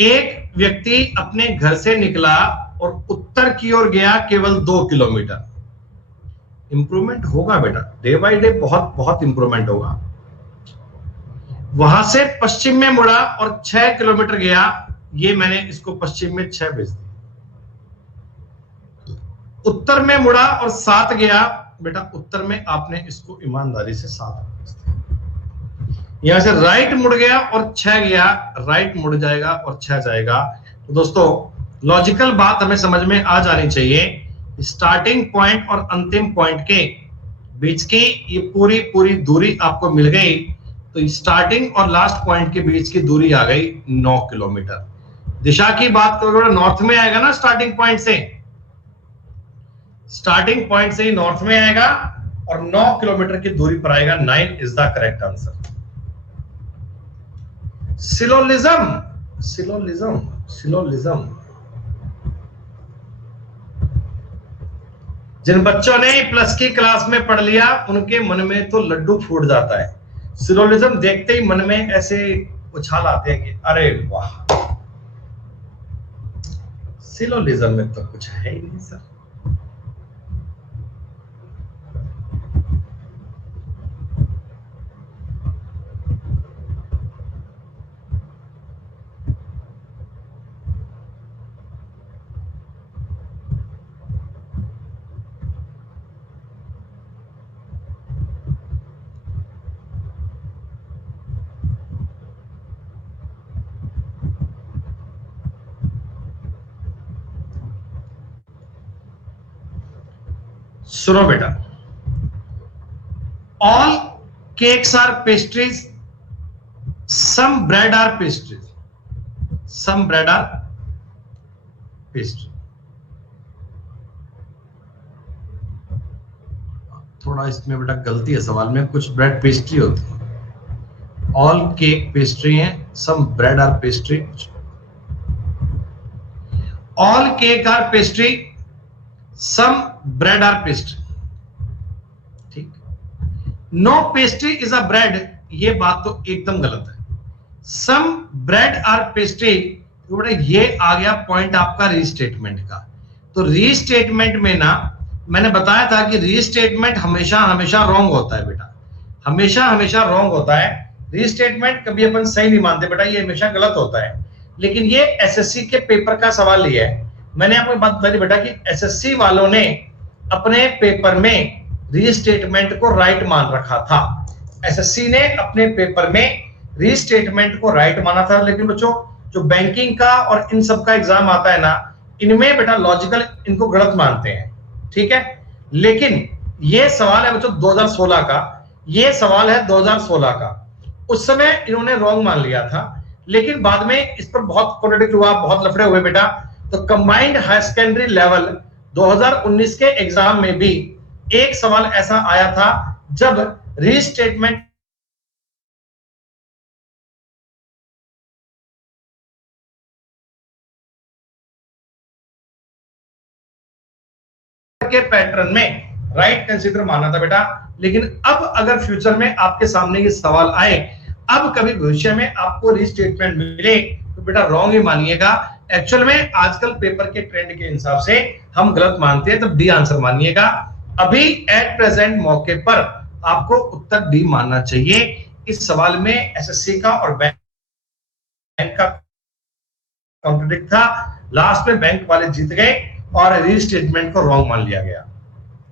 एक व्यक्ति अपने घर से निकला और उत्तर की ओर गया केवल 2 किलोमीटर। इंप्रूवमेंट होगा बेटा, डे बाय डे बहुत बहुत इंप्रूवमेंट होगा। वहां से पश्चिम में मुड़ा और 6 किलोमीटर गया, ये मैंने इसको पश्चिम में 6 भेज दिया। उत्तर में मुड़ा और 7 गया, बेटा उत्तर में आपने इसको ईमानदारी से 7 भेज दिया। यहां से राइट मुड़ गया और 6 गया, राइट मुड़ जाएगा और 6 जाएगा। तो दोस्तों लॉजिकल बात हमें समझ में आ जानी चाहिए, स्टार्टिंग पॉइंट और अंतिम पॉइंट के बीच की ये पूरी दूरी आपको मिल गई। तो स्टार्टिंग और लास्ट पॉइंट के बीच की दूरी आ गई 9 किलोमीटर। दिशा की बात करोगे नॉर्थ में आएगा ना, स्टार्टिंग पॉइंट से ही नॉर्थ में आएगा और 9 किलोमीटर की दूरी पर आएगा। 9 is the correct answer. Syllogism जिन बच्चों ने प्लस की क्लास में पढ़ लिया उनके मन में तो लड्डू फूट जाता है। सिलोलिज्म देखते ही मन में ऐसे उछाल आते हैं कि अरे वाह, सिलोलिज्म में तो कुछ है ही नहीं सर। सुनो बेटा, all cakes are pastries, some bread are pastries, some bread are pastry. थोड़ा इसमें बेटा गलती है सवाल में, कुछ ब्रेड पेस्ट्री होती है। ऑल केक पेस्ट्री है, some bread are pastry. All cake are pastry, some bread are pastry. ठीक, no pastry is a bread, ये बात तो एकदम गलत है। सम ब्रेड आर पेस्ट्री, तो बेटा ये आ गया पॉइंट आपका रीस्टेटमेंट का। तो रीस्टेटमेंट में ना मैंने बताया था कि रीस्टेटमेंट हमेशा रॉन्ग होता है बेटा। हमेशा हमेशा रॉन्ग होता है। रीस्टेटमेंट कभी अपन सही नहीं मानते बेटा, ये हमेशा गलत होता है। लेकिन ये एसएससी के पेपर का सवाल ही है। मैंने आपको बात बताई बेटा कि एसएससी वालों ने अपने पेपर में रीस्टेटमेंट को राइट मान रखा था। एसएससी ने अपने पेपर में रीस्टेटमेंट को राइट माना था। लेकिन बच्चों जो बैंकिंग का और इन सब का एग्जाम आता है ना, इनमें बेटा लॉजिकल इनको गलत मानते हैं, ठीक है। लेकिन ये सवाल है बच्चों 2016 का, ये सवाल है 2016 का। उस समय इन्होंने रॉन्ग मान लिया था, लेकिन बाद में इस पर बहुत कॉन्ट्रडिक्ट हुआ, बहुत लफड़े हुए बेटा। तो कंबाइंड हायर सेकेंडरी लेवल 2019 के एग्जाम में भी एक सवाल ऐसा आया था जब रीस्टेटमेंट के पैटर्न में राइट कंसीडर माना था बेटा। लेकिन अब अगर फ्यूचर में आपके सामने ये सवाल आए, अब कभी भविष्य में आपको रीस्टेटमेंट मिले, तो बेटा रॉन्ग ही मानिएगा। एक्चुअल में आजकल पेपर के ट्रेंड के हिसाब से हम गलत मानते हैं, तब डी आंसर मानिएगा। अभी एट प्रेजेंट मौके पर आपको उत्तर डी मानना चाहिए। इस सवाल में एसएससी का और बैंक का कॉन्ट्रडिक्ट था, लास्ट में बैंक वाले जीत गए और रीस्टेटमेंट को रॉन्ग मान लिया गया।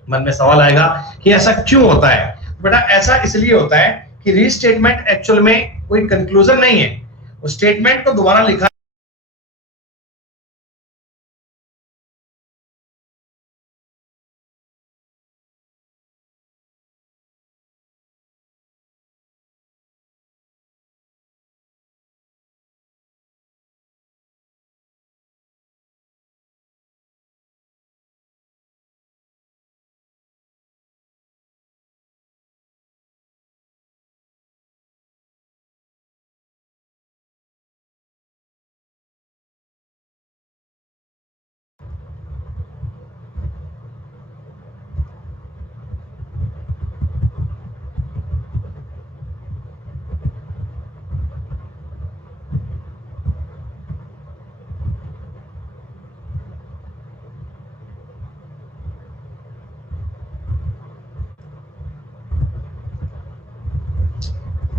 मन में सवाल आएगा कि ऐसा क्यों होता है? बेटा ऐसा इसलिए होता है कि रीस्टेटमेंट एक्चुअल में कोई कंक्लूजन नहीं है, उस स्टेटमेंट को दोबारा लिखा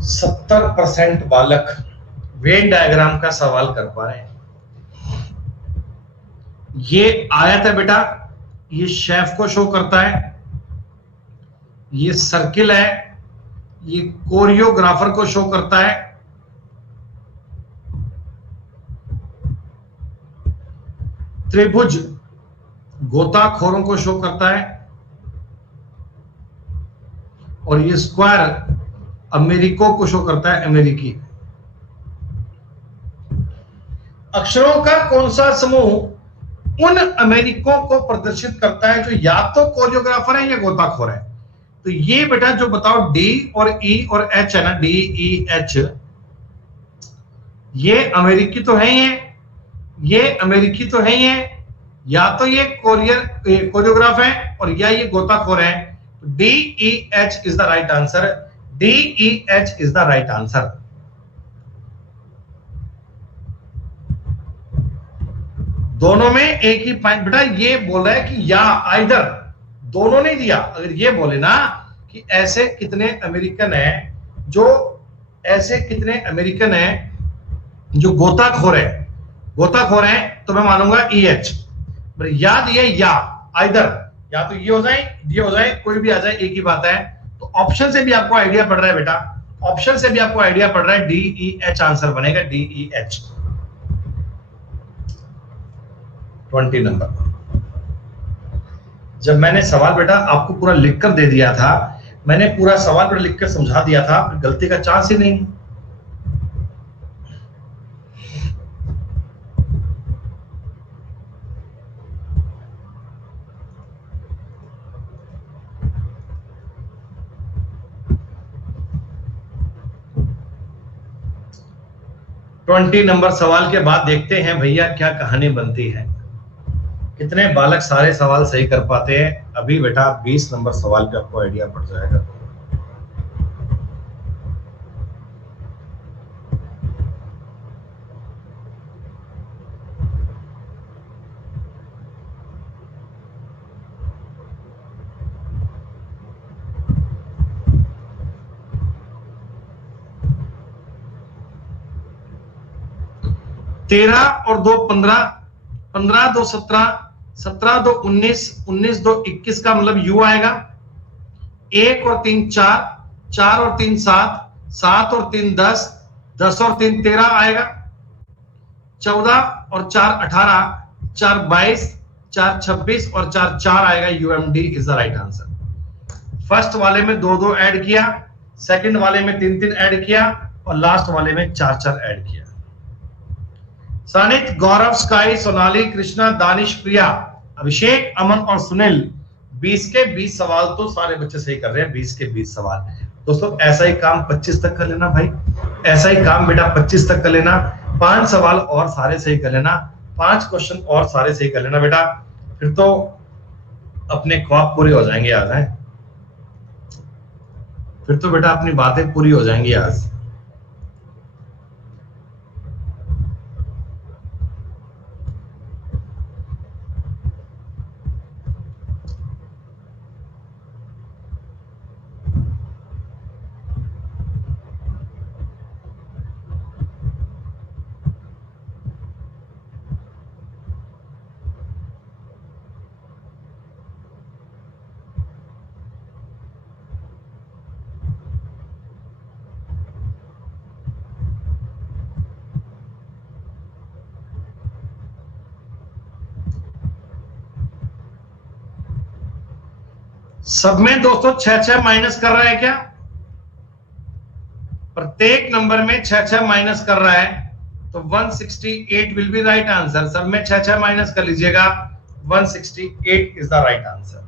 सत्तर 70% बालक वेन डायग्राम का सवाल कर पा रहे हैं। ये आयत है बेटा, ये शेफ को शो करता है, ये सर्किल है, ये कोरियोग्राफर को शो करता है, त्रिभुज गोताखोरों को शो करता है, और ये स्क्वायर अमेरिको को शो करता है, अमेरिकी। अक्षरों का कौन सा समूह उन अमेरिकों को प्रदर्शित करता है जो या तो कोरियोग्राफर है या गोताखोर है? तो ये बेटा जो बताओ डी और ई और एच है ना, डी ई एच, ये अमेरिकी तो है ही है, ये अमेरिकी तो है ही है, या तो ये कोरियोग्राफ है और या ये गोताखोर है। D E H is the right answer, D E H is the right answer. दोनों में एक ही पॉइंट बेटा, ये बोल रहा है कि या आइदर, दोनों ने दिया। अगर ये बोले ना कि ऐसे कितने अमेरिकन हैं जो, ऐसे कितने अमेरिकन हैं जो गोताखोर है, गोताखोर है, तो मैं मानूंगा ई एच। याद ये या आइदर, या तो ये हो जाए, ये हो जाए, कोई भी आ जाए, एक ही बात है। तो ऑप्शन से भी आपको आइडिया पड़ रहा है बेटा, ऑप्शन से भी आपको आइडिया पड़ रहा है, डी ई एच आंसर बनेगा, डी ई एच। 20 नंबर। जब मैंने सवाल बेटा आपको पूरा लिखकर दे दिया था, मैंने पूरा सवाल पर लिखकर समझा दिया था, गलती का चांस ही नहीं। ट्वेंटी नंबर सवाल के बाद देखते हैं भैया क्या कहानी बनती है, कितने बालक सारे सवाल सही कर पाते हैं। अभी बेटा 20 नंबर सवाल पे आपको आइडिया पड़ जाएगा। 13 और 2 15, 15 2 17, 17 2 19, 19 2 21 का मतलब u आएगा। 1 और 3 4, 4 और 3 7, 7 और 3 10, 10 और 3 13 आएगा। 14 और 4 18, 4 22, 4 26 और 4 4 आएगा। यूएमडी is the right answer. First वाले में 2 2 ऐड किया, सेकंड वाले में 3 3 ऐड किया और लास्ट वाले में 4 4 ऐड किया। सानित, गौरव, स्काई, सोनाली, कृष्णा, दानिश, प्रिया, अभिषेक, अमन और सुनील 20 के 20 सवाल तो सारे बच्चे सही कर रहे हैं। 20 के 20 सवाल। दोस्तों ऐसा ही काम 25 तक कर लेना भाई, ऐसा ही काम बेटा 25 तक कर लेना। 5 सवाल और सारे सही कर लेना, 5 क्वेश्चन और सारे सही कर लेना बेटा, फिर तो अपने ख्वाब पूरे हो जाएंगे आज। हैं फिर तो बेटा अपनी बातें पूरी हो जाएंगी आज। सब में दोस्तों 6 माइनस कर रहा है क्या? प्रत्येक नंबर में 6 माइनस कर रहा है, तो 168 विल बी राइट आंसर। सब में 6 माइनस कर लीजिएगा, 168 इज द राइट आंसर।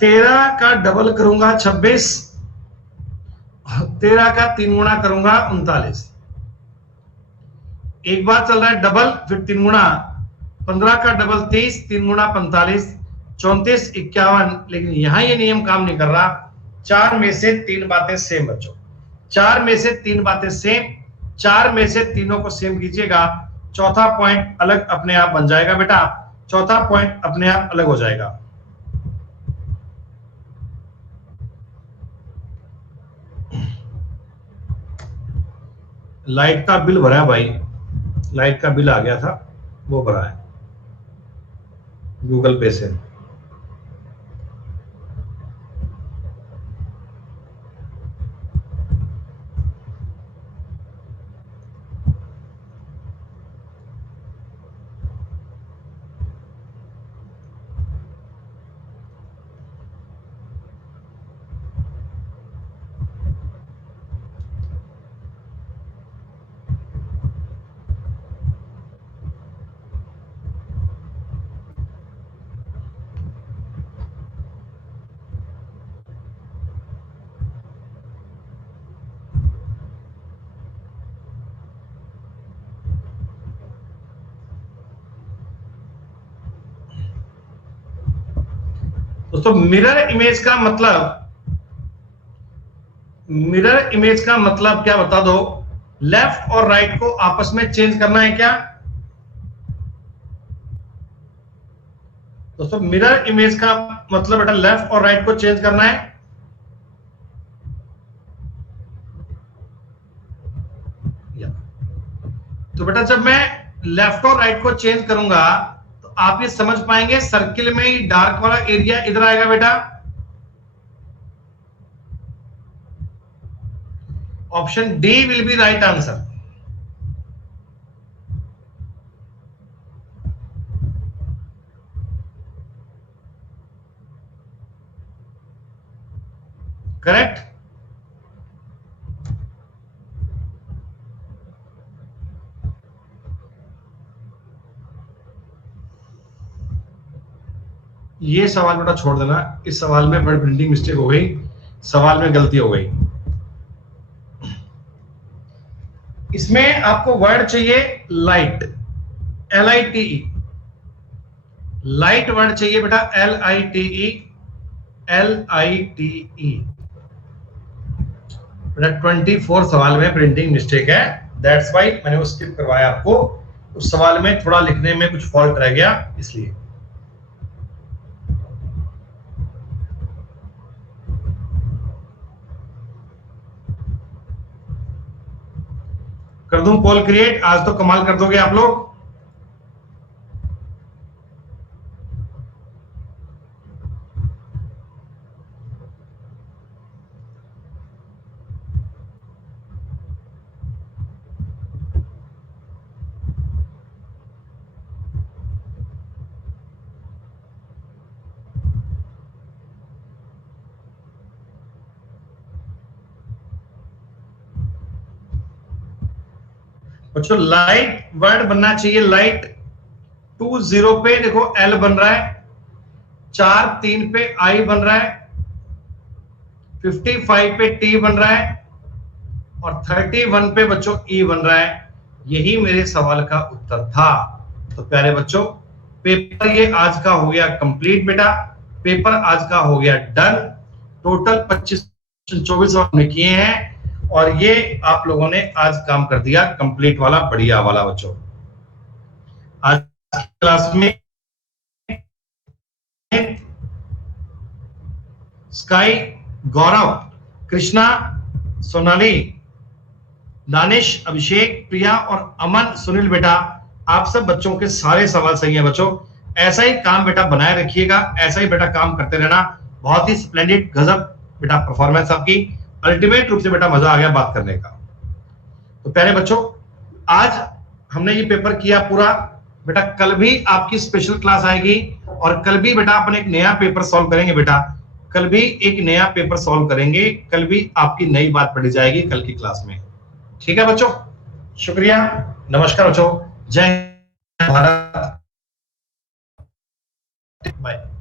तेरह का डबल करूंगा 26, 13 का 3 गुना करूंगा 39। एक बार चल रहा है डबल, फिर 3 गुना, 15 का डबल 30, 3 गुना 45, 34 51। लेकिन यहां ये नियम काम नहीं कर रहा। 4 में से 3 बातें सेम बच्चों, 4 में से 3 बातें सेम, 4 में से तीनों को सेम कीजिएगा, चौथा पॉइंट अलग अपने आप बन जाएगा बेटा, चौथा पॉइंट अपने आप अलग हो जाएगा। लाइट का बिल भरा है भाई, लाइट का बिल आ गया था, वो भरा है गूगल पे से। दोस्तों मिरर इमेज का मतलब, मिरर इमेज का मतलब क्या बता दो? लेफ्ट और राइट को आपस में चेंज करना है क्या दोस्तों? मिरर इमेज का मतलब बेटा लेफ्ट और राइट को चेंज करना है। तो बेटा जब मैं लेफ्ट और राइट को चेंज करूंगा तो आप ये समझ पाएंगे सर्किल में ही डार्क वाला एरिया इधर आएगा बेटा। Option D will be right answer. Correct. ये सवाल बेटा छोड़ देना, इस सवाल में वर्ड प्रिंटिंग मिस्टेक हो गई, सवाल में गलती हो गई। इसमें आपको वर्ड चाहिए लाइट, LITE, लाइट वर्ड चाहिए बेटा, LITE, LITE। बेटा 24 सवाल में प्रिंटिंग मिस्टेक है, दैट्स वाई मैंने वो स्किप करवाया आपको। उस सवाल में थोड़ा लिखने में कुछ फॉल्ट रह गया, इसलिए। कर दूं पोल क्रिएट? आज तो कमाल कर दोगे आप लोग। बच्चों लाइट वर्ड बनना चाहिए, लाइट 20 पे देखो L बन रहा है, 43 पे I बन रहा है, 55 पे T बन रहा है और 31 पे बच्चों E बन रहा है। यही मेरे सवाल का उत्तर था। तो प्यारे बच्चों, पेपर ये आज का हो गया कंप्लीट बेटा, पेपर आज का हो गया डन। टोटल 24 सवाल किए हैं और ये आप लोगों ने आज काम कर दिया कंप्लीट वाला, बढ़िया वाला बच्चों। आज क्लास में स्काई, गौरव, कृष्णा, सोनाली, दानिश, अभिषेक, प्रिया और अमन, सुनील बेटा, आप सब बच्चों के सारे सवाल सही हैं बच्चों। ऐसा ही काम बेटा बनाए रखिएगा, ऐसा ही बेटा काम करते रहना। बहुत ही स्प्लेंडेड, गजब बेटा परफॉर्मेंस आपकी, अल्टीमेट रूप से बेटा मजा आ गया बात करने का। तो प्यारे बच्चों, आज हमने ये पेपर किया पूरा बेटा। कल भी आपकी स्पेशल क्लास आएगी और कल भी बेटा अपन एक नया पेपर सॉल्व करेंगे बेटा। कल भी एक नया पेपर सॉल्व करेंगे, कल भी आपकी नई बात पढ़ी जाएगी कल की क्लास में। ठीक है बच्चों, शुक्रिया, नमस्कार बच्चों, जय भारत, बाय।